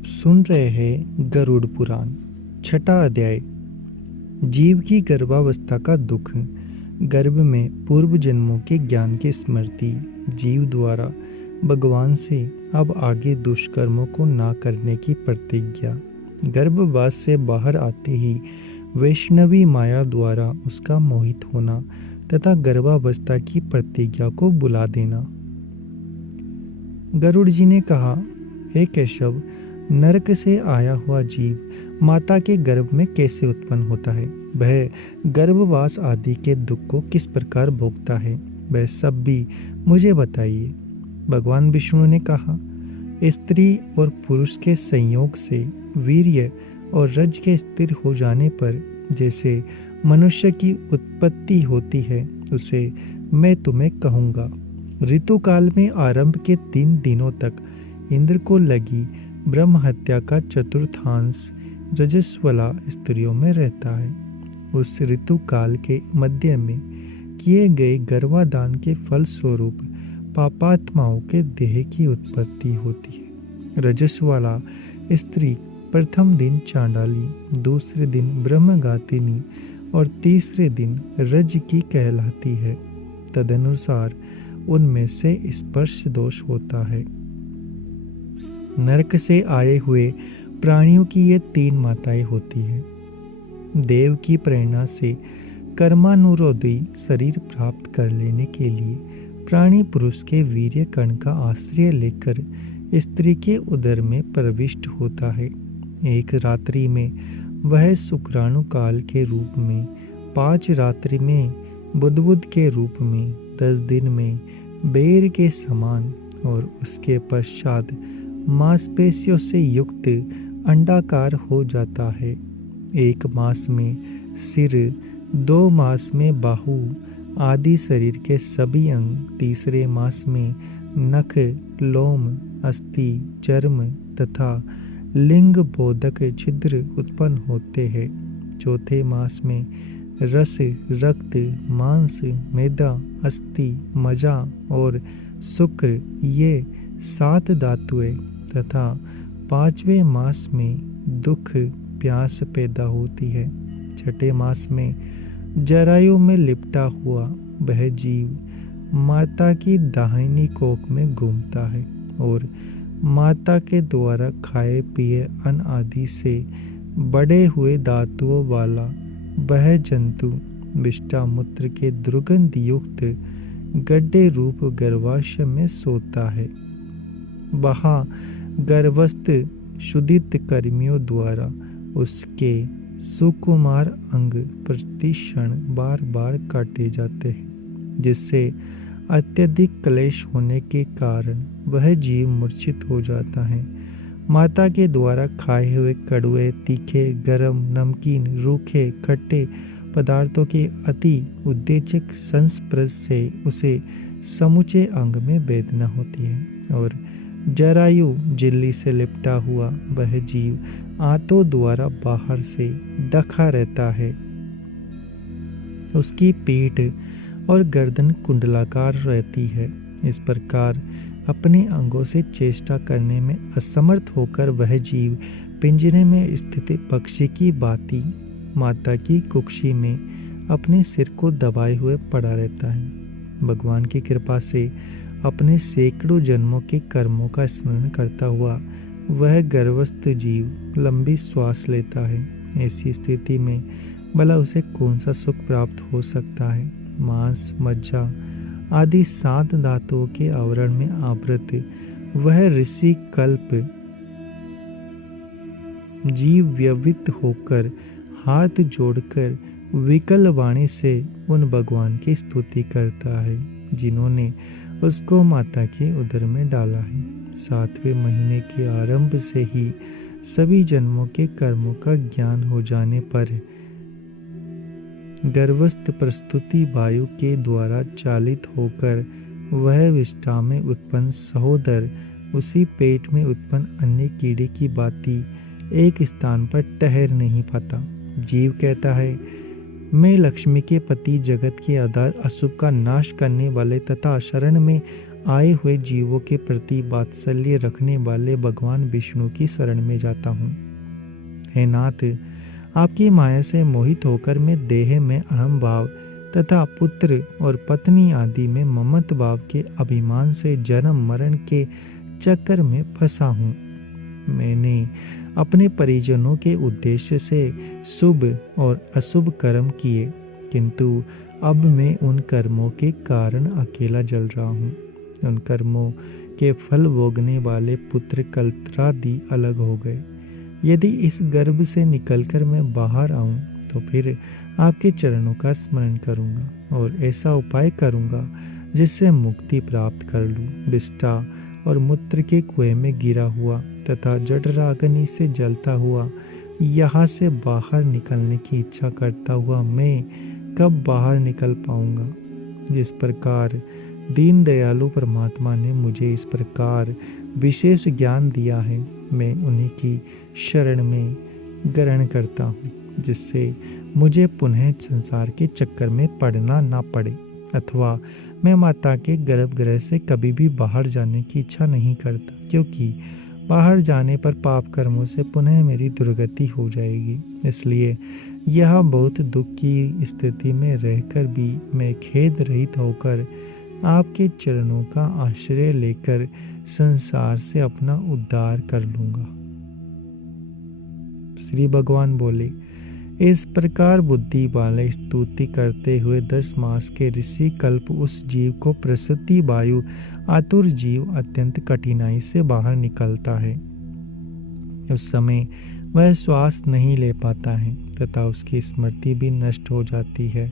आप सुन रहे हैं गरुड़ पुराण छठा अध्याय। जीव की गर्भावस्था का दुख। गर्भ में पूर्व जन्मों के ज्ञान की स्मृति। जीव द्वारा भगवान से अब आगे दुष्कर्मों को ना करने की प्रतिज्ञा। गर्भवास से बाहर आते ही वैष्णवी माया द्वारा उसका मोहित होना तथा गर्भावस्था की प्रतिज्ञा को बुला देना। गरुड़ जी ने कहा, हे केशव, नरक से आया हुआ जीव माता के गर्भ में कैसे उत्पन्न होता है? वह गर्भवास आदि के दुख को किस प्रकार भोगता है? वह सब भी मुझे बताइए। भगवान विष्णु ने कहा, स्त्री और पुरुष के संयोग से वीर्य और रज के स्थिर हो जाने पर जैसे मनुष्य की उत्पत्ति होती है उसे मैं तुम्हें कहूँगा। ऋतुकाल में आरंभ के 3 दिनों तक इंद्र को लगी ब्रह्म हत्या का चतुर्थांश रजस्वला स्त्रियों में रहता है। उस ऋतु काल के मध्य में किए गए गर्भाधान के फल स्वरूप पापात्माओं के देह की उत्पत्ति होती है। रजस्वला स्त्री प्रथम दिन चांडाली, दूसरे दिन ब्रह्मघातिनी और तीसरे दिन रज की कहलाती है। तदनुसार उनमें से स्पर्श दोष होता है। नरक से आए हुए प्राणियों की ये 3 माताएं होती हैं। देव की प्रेरणा से कर्मानुरोधी शरीर प्राप्त कर लेने के लिए प्राणी पुरुष के वीर्य कण का आश्रय लेकर स्त्री के उदर में प्रविष्ट होता है। एक रात्रि में वह शुक्राणु काल के रूप में, 5 रात्रि में बुद्बुद के रूप में, 10 दिन में बेर के समान और उसके पश्चात मांसपेशियों से युक्त अंडाकार हो जाता है। 1 मास में सिर, 2 मास में बाहु आदि शरीर के सभी अंग, तीसरे मास में नख, लोम, अस्थि, चर्म तथा लिंग बोधक छिद्र उत्पन्न होते हैं। 4थे मास में रस, रक्त, मांस, मेदा, अस्थि, मज्जा और शुक्र ये 7 धातुएं तथा 5वें मास में दुख, प्यास पैदा होती है। 6ठे मास में जरायु में लिपटा हुआ वह जीव माता की दाहिनी कोख में घूमता है और माता के द्वारा खाए पिए अन्न आदि से बड़े हुए धातुओं वाला वह जंतु विष्टामूत्र के दुर्गंध युक्त गड्ढे रूप गर्भाशय में सोता है। वहाँ गर्भस्थ शुद्धित कर्मियों द्वारा उसके सुकुमार अंग प्रतिक्षण बार बार काटे जाते हैं, जिससे अत्यधिक क्लेश होने के कारण वह जीव मूर्छित हो जाता है। माता के द्वारा खाए हुए कड़वे, तीखे, गरम, नमकीन, रूखे, खट्टे पदार्थों के अति उत्तेजक संस्पर्श से उसे समूचे अंग में वेदना होती है और जरायु झिल्ली से लिपटा हुआ वह जीव आंतों द्वारा बाहर से ढका रहता है। उसकी पीठ और गर्दन कुंडलाकार रहती है। इस प्रकार अपने अंगों से चेष्टा करने में असमर्थ होकर वह जीव पिंजरे में स्थित पक्षी की भांति माता की कुक्षी में अपने सिर को दबाए हुए पड़ा रहता है। भगवान की कृपा से अपने सैकड़ों जन्मों के कर्मों का स्मरण करता हुआ वह गर्भस्थ जीव लंबी श्वास लेता है। ऐसी स्थिति में भला उसे कौन सा सुख प्राप्त हो सकता है? मांस, मज्जा आदि 7 धातुओं के आवरण में आवृत वह ऋषि कल्प जीव व्यवित होकर हाथ जोड़कर विकल वाणी से उन भगवान की स्तुति करता है जिन्होंने उसको माता के उदर में डाला है। 7वें महीने के आरंभ से ही सभी जन्मों के कर्मों का ज्ञान हो जाने पर गर्भस्थ प्रस्तुति वायु के द्वारा चालित होकर वह विष्ठा में उत्पन्न सहोदर उसी पेट में उत्पन्न अन्य कीड़े की भांति एक स्थान पर ठहर नहीं पाता। जीव कहता है, मैं लक्ष्मी के पति, जगत के आधार, अशुभ का नाश करने वाले तथा शरण में आए हुए जीवों के प्रति वात्सल्य रखने वाले भगवान विष्णु की शरण में जाता हूँ। हे नाथ, आपकी माया से मोहित होकर मैं देह में अहम भाव तथा पुत्र और पत्नी आदि में ममत्व भाव के अभिमान से जन्म मरण के चक्कर में फंसा हूँ। मैंने अपने परिजनों के उद्देश्य से शुभ और अशुभ कर्म किए, किंतु अब मैं उन कर्मों के कारण अकेला जल रहा हूँ। उन कर्मों के फल भोगने वाले पुत्र कलत्रादि अलग हो गए। यदि इस गर्भ से निकलकर मैं बाहर आऊं तो फिर आपके चरणों का स्मरण करूंगा और ऐसा उपाय करूंगा जिससे मुक्ति प्राप्त कर लूं। विष्ठा और मूत्र के कुएं में गिरा हुआ तथा जठराग्नि से जलता हुआ यहाँ से बाहर निकलने की इच्छा करता हुआ मैं कब बाहर निकल पाऊंगा? जिस प्रकार दीन दयालु परमात्मा ने मुझे इस प्रकार विशेष ज्ञान दिया है, मैं उन्हीं की शरण में ग्रहण करता हूँ, जिससे मुझे पुनः संसार के चक्कर में पड़ना ना पड़े, अथवा मैं माता के गर्भगृह से कभी भी बाहर जाने की इच्छा नहीं करता, क्योंकि बाहर जाने पर पाप कर्मों से पुनः मेरी दुर्गति हो जाएगी। इसलिए यह बहुत दुख की स्थिति में रहकर भी मैं खेद रहित होकर आपके चरणों का आश्रय लेकर संसार से अपना उद्धार कर लूंगा। श्री भगवान बोले, इस प्रकार बुद्धि वाले स्तुति करते हुए 10 मास के ऋषि कल्प उस जीव को प्रसूति वायु आतुर जीव अत्यंत कठिनाई से बाहर निकलता है। उस समय वह श्वास नहीं ले पाता है तथा उसकी स्मृति भी नष्ट हो जाती है।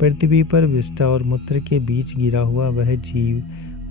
पृथ्वी पर विष्ठा और मूत्र के बीच गिरा हुआ वह जीव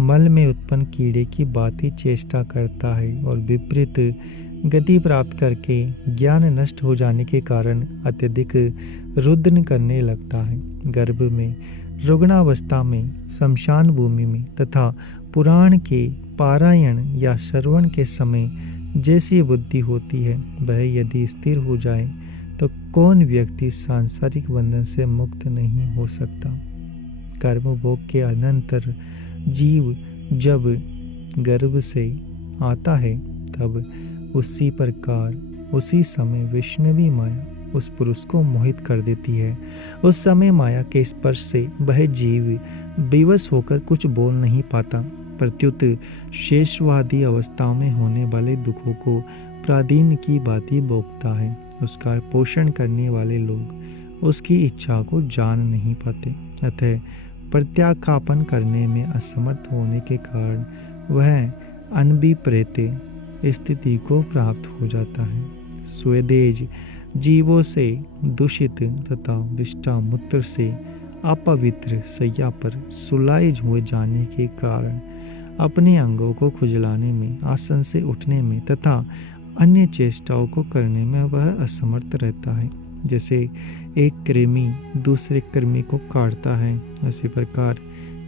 मल में उत्पन्न कीड़े की भांति चेष्टा करता है और विपरीत गति प्राप्त करके ज्ञान नष्ट हो जाने के कारण अत्यधिक रुदन करने लगता है। गर्भ में, रुग्णावस्था में, शमशान भूमि में तथा पुराण के पारायण या श्रवण के समय जैसी बुद्धि होती है, वह यदि स्थिर हो जाए तो कौन व्यक्ति सांसारिक बंधन से मुक्त नहीं हो सकता। कर्म भोग के अनंतर जीव जब गर्भ से आता है तब उसी प्रकार उसी समय वैष्णवी माया उस पुरुष को मोहित कर देती है। उस समय माया के स्पर्श से वह जीव बेवश होकर कुछ बोल नहीं पाता, प्रत्युत शेषवादी अवस्थाओं में होने वाले दुखों को प्राधीन की भांति भोगता है। उसका पोषण करने वाले लोग उसकी इच्छा को जान नहीं पाते, अतः प्रत्याख्यापन करने में असमर्थ होने के कारण वह अनभिप्रेत स्थिति को प्राप्त हो जाता है। स्वेदेज जीवों से दूषित तथा विष्ठा मूत्र से अपवित्र शैया पर सुलाए हुए जाने के कारण अपने अंगों को खुजलाने में, आसन से उठने में तथा अन्य चेष्टाओं को करने में वह असमर्थ रहता है। जैसे एक कृमि दूसरे कृमि को काटता है, उसी प्रकार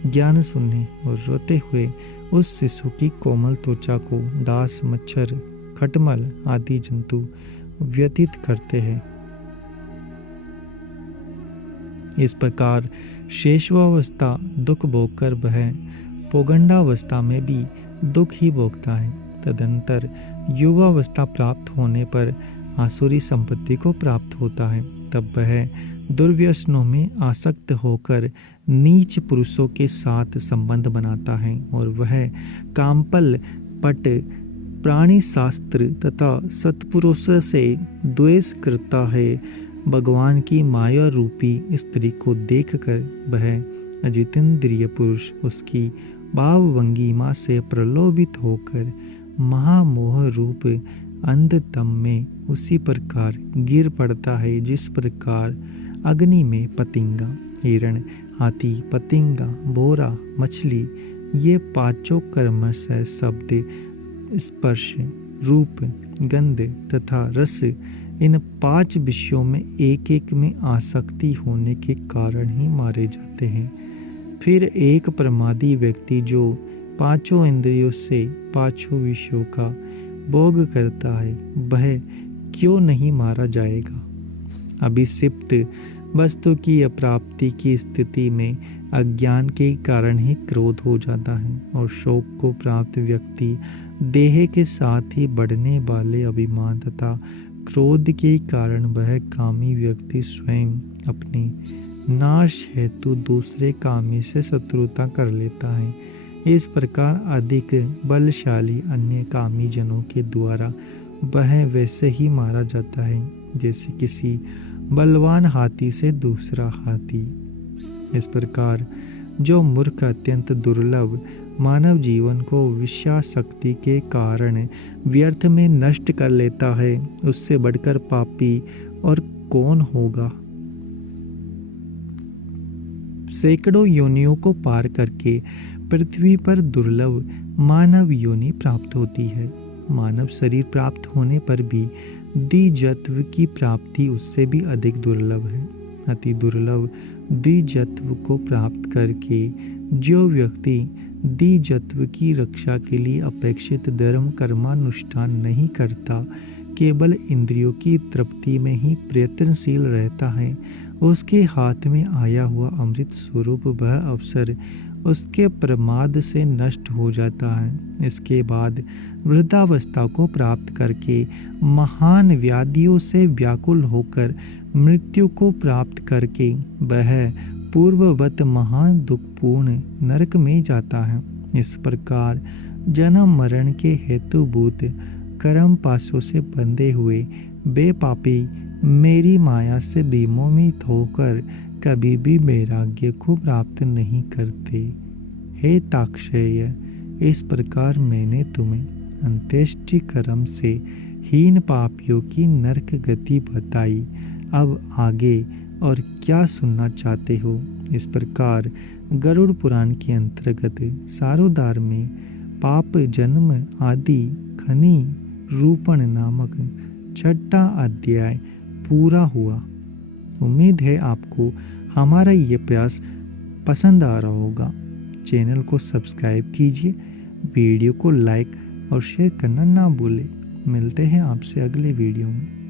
ज्ञान सुनने और रोते हुए उस शिशु की कोमल त्वचा को दास, मच्छर, खटमल आदि जंतु व्यतीत करते हैं। इस प्रकार शेषवावस्था दुख भोगकर वह पौगंडावस्था में भी दुख ही भोगता है। तदंतर युवावस्था प्राप्त होने पर आसुरी संपत्ति को प्राप्त होता है। तब वह दुर्व्यसनों में आसक्त होकर नीच पुरुषों के साथ संबंध बनाता है और वह कामपल, पट, प्राणी शास्त्र तथा सत्पुरुषों से द्वेष करता है। भगवान की माया रूपी स्त्री को देखकर वह अजितेंद्रिय पुरुष उसकी भावभंगिमा से प्रलोभित होकर महामोह रूप अंधतम में उसी प्रकार गिर पड़ता है जिस प्रकार अग्नि में पतिंगा, हिरण, हाथी, पतिंगा, बोरा, मछली ये पांचों कर्मशः शब्द, स्पर्श, रूप, गंध तथा रस इन 5 विषयों में एक एक में आसक्ति होने के कारण ही मारे जाते हैं। फिर एक प्रमादी व्यक्ति जो 5 इंद्रियों से 5 विषयों का भोग करता है, वह क्यों नहीं मारा जाएगा? अभिषिप्त वस्तु की अप्राप्ति की स्थिति में अज्ञान के कारण ही क्रोध हो जाता है और शोक को प्राप्त व्यक्ति देह के साथ ही बढ़ने वाले अभिमान तथा क्रोध के कारण वह कामी व्यक्ति स्वयं अपने नाश हेतु दूसरे कामी से शत्रुता कर लेता है। इस प्रकार अधिक बलशाली अन्य कामी जनों के द्वारा वह वैसे ही मारा जाता है जैसे किसी बलवान हाथी से दूसरा हाथी। इस प्रकार जो मूर्ख अत्यंत दुर्लभ मानव जीवन को विषयाशक्ति के कारण व्यर्थ में नष्ट कर लेता है, उससे बढ़कर पापी और कौन होगा। सैकड़ों योनियों को पार करके पृथ्वी पर दुर्लभ मानव योनि प्राप्त होती है। मानव शरीर प्राप्त होने पर भी द्विजत्व की प्राप्ति उससे भी अधिक दुर्लभ है। अति दुर्लभ द्विजत्व को प्राप्त करके जो व्यक्ति द्विजत्व की रक्षा के लिए अपेक्षित धर्म कर्मानुष्ठान नहीं करता, केवल इंद्रियों की तृप्ति में ही प्रयत्नशील रहता है, उसके हाथ में आया हुआ अमृत स्वरूप वह अवसर उसके प्रमाद से नष्ट हो जाता है। इसके बाद वृद्धावस्था को प्राप्त करके महान व्याधियों से व्याकुल होकर मृत्यु को प्राप्त करके वह पूर्ववत महान दुखपूर्ण नरक में जाता है। इस प्रकार जन्म मरण के हेतुभूत कर्म पाशों से बंधे हुए बेपापी मेरी माया से विमोहित होकर कभी भी वैराग्य को प्राप्त नहीं करते। हे ताक्षेय, इस प्रकार मैंने तुम्हें अंत्येष्टि कर्म से हीन पापियों की नरक गति बताई। अब आगे और क्या सुनना चाहते हो? इस प्रकार गरुड़ पुराण के अंतर्गत सारोद्धार में पाप जन्म आदि खनि रूपण नामक 6वां अध्याय पूरा हुआ। उम्मीद है आपको हमारा ये प्रयास पसंद आ रहा होगा। चैनल को सब्सक्राइब कीजिए, वीडियो को लाइक और शेयर करना ना भूलें। मिलते हैं आपसे अगले वीडियो में।